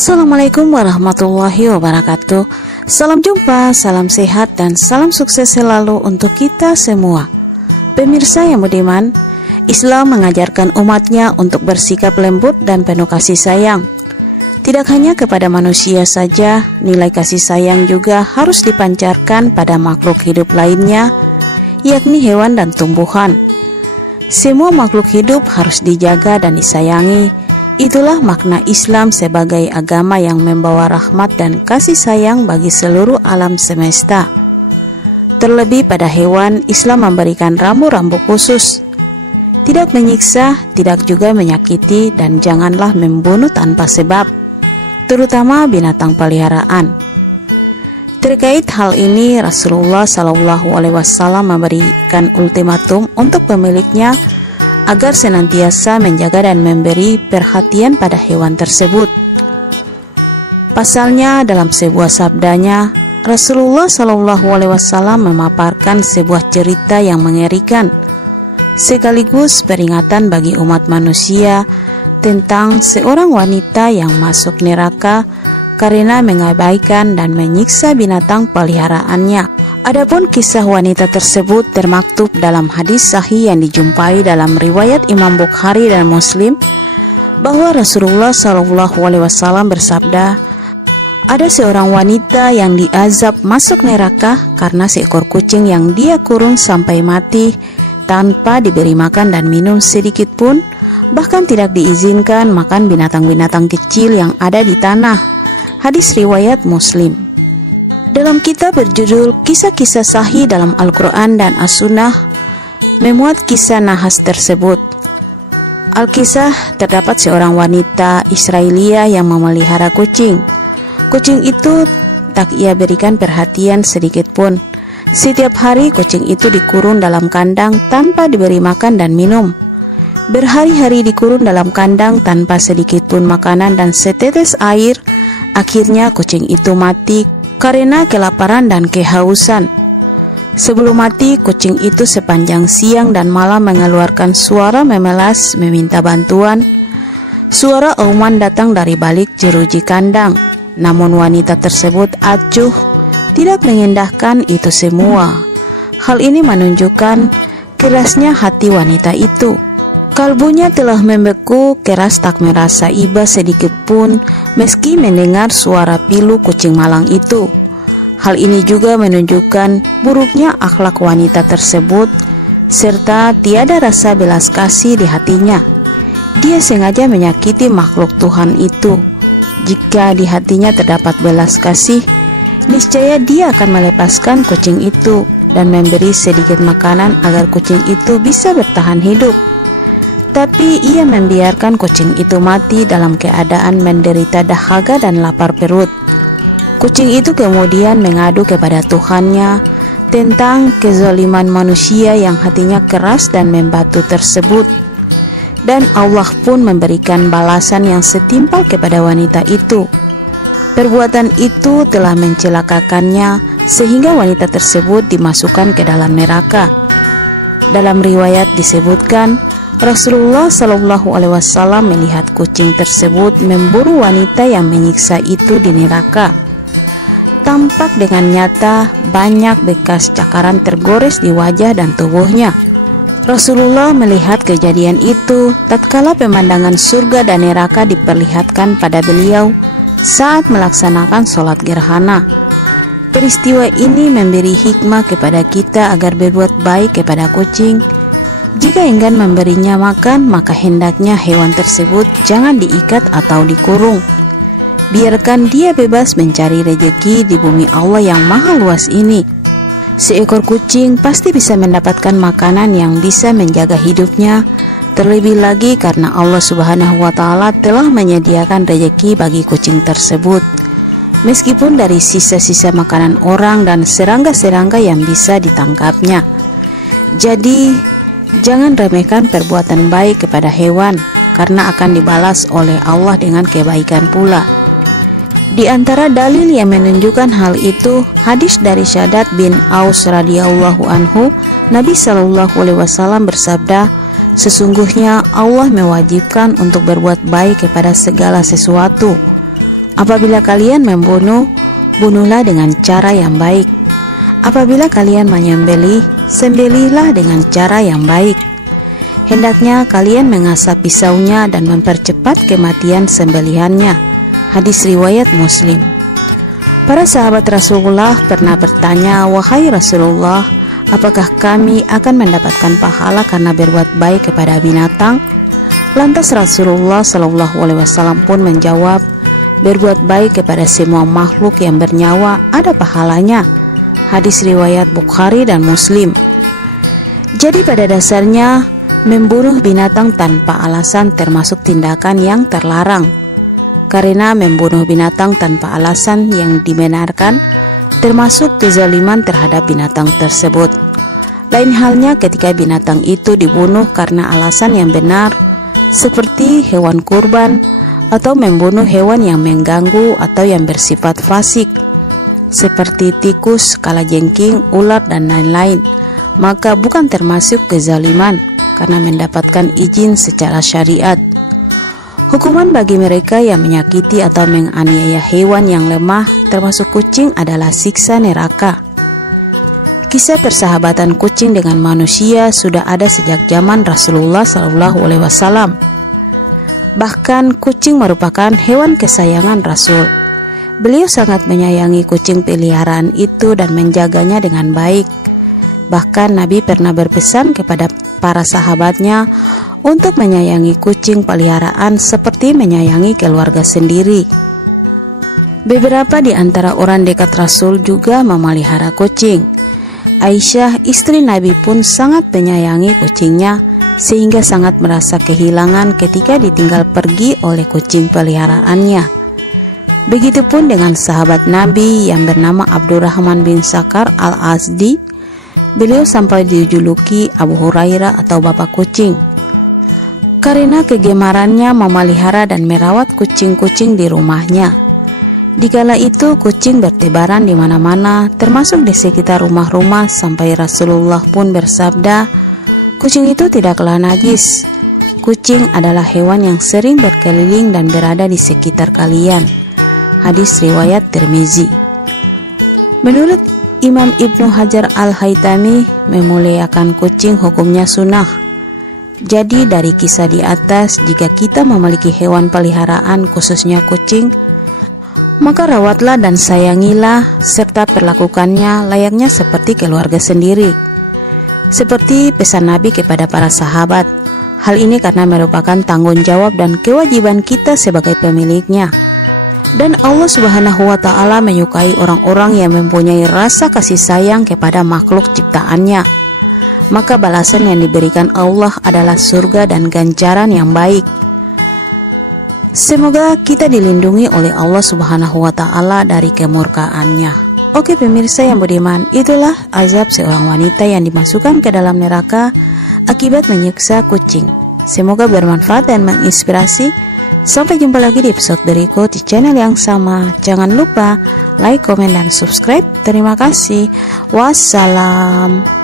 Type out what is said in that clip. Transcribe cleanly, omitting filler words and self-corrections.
Assalamualaikum warahmatullahi wabarakatuh. Salam jumpa, salam sehat, dan salam sukses selalu untuk kita semua. Pemirsa yang budiman, Islam mengajarkan umatnya untuk bersikap lembut dan penuh kasih sayang. Tidak hanya kepada manusia saja, nilai kasih sayang juga harus dipancarkan pada makhluk hidup lainnya, yakni hewan dan tumbuhan. Semua makhluk hidup harus dijaga dan disayangi. Itulah makna Islam sebagai agama yang membawa rahmat dan kasih sayang bagi seluruh alam semesta. Terlebih pada hewan, Islam memberikan rambu-rambu khusus. Tidak menyiksa, tidak juga menyakiti, dan janganlah membunuh tanpa sebab, terutama binatang peliharaan. Terkait hal ini, Rasulullah SAW memberikan ultimatum untuk pemiliknya agar senantiasa menjaga dan memberi perhatian pada hewan tersebut. Pasalnya, dalam sebuah sabdanya, Rasulullah SAW memaparkan sebuah cerita yang mengerikan, sekaligus peringatan bagi umat manusia tentang seorang wanita yang masuk neraka karena mengabaikan dan menyiksa binatang peliharaannya. Adapun kisah wanita tersebut termaktub dalam hadis sahih yang dijumpai dalam riwayat Imam Bukhari dan Muslim, bahwa Rasulullah SAW bersabda, ada seorang wanita yang diazab masuk neraka karena seekor kucing yang dia kurung sampai mati tanpa diberi makan dan minum sedikit pun, bahkan tidak diizinkan makan binatang-binatang kecil yang ada di tanah. Hadis riwayat Muslim. Dalam kitab berjudul Kisah-Kisah Sahih dalam Al-Quran dan As-Sunnah memuat kisah nahas tersebut. Al-Kisah terdapat seorang wanita Israelia yang memelihara kucing. Kucing itu tak ia berikan perhatian sedikit pun. Setiap hari kucing itu dikurung dalam kandang tanpa diberi makan dan minum. Berhari-hari dikurung dalam kandang tanpa sedikit pun makanan dan setetes air. Akhirnya kucing itu mati karena kelaparan dan kehausan. Sebelum mati, kucing itu sepanjang siang dan malam mengeluarkan suara memelas meminta bantuan. Suara auman datang dari balik jeruji kandang. Namun wanita tersebut acuh, tidak mengendahkan itu semua. Hal ini menunjukkan kerasnya hati wanita itu. Kalbunya telah membeku, keras tak merasa iba sedikit pun meski mendengar suara pilu kucing malang itu. Hal ini juga menunjukkan buruknya akhlak wanita tersebut serta tiada rasa belas kasih di hatinya. Dia sengaja menyakiti makhluk Tuhan itu. Jika di hatinya terdapat belas kasih, niscaya dia akan melepaskan kucing itu dan memberi sedikit makanan agar kucing itu bisa bertahan hidup. Tapi ia membiarkan kucing itu mati dalam keadaan menderita dahaga dan lapar perut. Kucing itu kemudian mengadu kepada Tuhannya tentang kezaliman manusia yang hatinya keras dan membatu tersebut. Dan Allah pun memberikan balasan yang setimpal kepada wanita itu. Perbuatan itu telah mencelakakannya sehingga wanita tersebut dimasukkan ke dalam neraka. Dalam riwayat disebutkan, Rasulullah SAW melihat kucing tersebut memburu wanita yang menyiksa itu di neraka. Tampak dengan nyata banyak bekas cakaran tergores di wajah dan tubuhnya. Rasulullah melihat kejadian itu tatkala pemandangan surga dan neraka diperlihatkan pada beliau saat melaksanakan sholat gerhana. Peristiwa ini memberi hikmah kepada kita agar berbuat baik kepada kucing. Jika enggan memberinya makan, maka hendaknya hewan tersebut jangan diikat atau dikurung. Biarkan dia bebas mencari rezeki di bumi Allah yang maha luas ini. Seekor kucing pasti bisa mendapatkan makanan yang bisa menjaga hidupnya. Terlebih lagi karena Allah Subhanahu wa Ta'ala telah menyediakan rezeki bagi kucing tersebut, meskipun dari sisa-sisa makanan orang dan serangga-serangga yang bisa ditangkapnya. Jadi, jangan remehkan perbuatan baik kepada hewan, karena akan dibalas oleh Allah dengan kebaikan pula. Di antara dalil yang menunjukkan hal itu, hadis dari Syaddad bin Aus radhiyallahu anhu, Nabi SAW bersabda, sesungguhnya Allah mewajibkan untuk berbuat baik kepada segala sesuatu. Apabila kalian membunuh, bunuhlah dengan cara yang baik. Apabila kalian menyembelih, sembelihlah dengan cara yang baik. Hendaknya kalian mengasah pisaunya dan mempercepat kematian sembelihannya. Hadis riwayat Muslim. Para sahabat Rasulullah pernah bertanya, "Wahai Rasulullah, apakah kami akan mendapatkan pahala karena berbuat baik kepada binatang?" Lantas Rasulullah SAW pun menjawab, "Berbuat baik kepada semua makhluk yang bernyawa ada pahalanya." Hadis riwayat Bukhari dan Muslim. Jadi pada dasarnya membunuh binatang tanpa alasan termasuk tindakan yang terlarang. Karena membunuh binatang tanpa alasan yang dibenarkan termasuk kezaliman terhadap binatang tersebut. Lain halnya ketika binatang itu dibunuh karena alasan yang benar, seperti hewan kurban, atau membunuh hewan yang mengganggu atau yang bersifat fasik, seperti tikus, kalajengking, ular, dan lain-lain, maka bukan termasuk kezaliman karena mendapatkan izin secara syariat. Hukuman bagi mereka yang menyakiti atau menganiaya hewan yang lemah, termasuk kucing, adalah siksa neraka. Kisah persahabatan kucing dengan manusia sudah ada sejak zaman Rasulullah SAW. Bahkan kucing merupakan hewan kesayangan Rasul. Beliau sangat menyayangi kucing peliharaan itu dan menjaganya dengan baik. Bahkan Nabi pernah berpesan kepada para sahabatnya untuk menyayangi kucing peliharaan seperti menyayangi keluarga sendiri. Beberapa di antara orang dekat Rasul juga memelihara kucing. Aisyah, istri Nabi, pun sangat menyayangi kucingnya, sehingga sangat merasa kehilangan ketika ditinggal pergi oleh kucing peliharaannya. Begitupun dengan sahabat Nabi yang bernama Abdurrahman bin Sakhar al-Azdi. Beliau sampai dijuluki Abu Hurairah atau Bapak Kucing, karena kegemarannya memelihara dan merawat kucing-kucing di rumahnya. Dikala itu kucing bertebaran di mana-mana, termasuk di sekitar rumah-rumah, sampai Rasulullah pun bersabda, "Kucing itu tidaklah najis. Kucing adalah hewan yang sering berkeliling dan berada di sekitar kalian." Hadis riwayat Tirmizi. Menurut Imam Ibnu Hajar al-Haytami, memuliakan kucing hukumnya sunnah. Jadi dari kisah di atas, jika kita memiliki hewan peliharaan khususnya kucing, maka rawatlah dan sayangilah serta perlakukannya layaknya seperti keluarga sendiri. Seperti pesan Nabi kepada para sahabat. Hal ini karena merupakan tanggung jawab dan kewajiban kita sebagai pemiliknya. Dan Allah Subhanahu wa Ta'ala menyukai orang-orang yang mempunyai rasa kasih sayang kepada makhluk ciptaannya. Maka balasan yang diberikan Allah adalah surga dan ganjaran yang baik. Semoga kita dilindungi oleh Allah Subhanahu wa Ta'ala dari kemurkaannya. Oke pemirsa yang budiman, itulah azab seorang wanita yang dimasukkan ke dalam neraka akibat menyiksa kucing. Semoga bermanfaat dan menginspirasi. Sampai jumpa lagi di episode berikut di channel yang sama. Jangan lupa like, komen, dan subscribe. Terima kasih. Wassalam.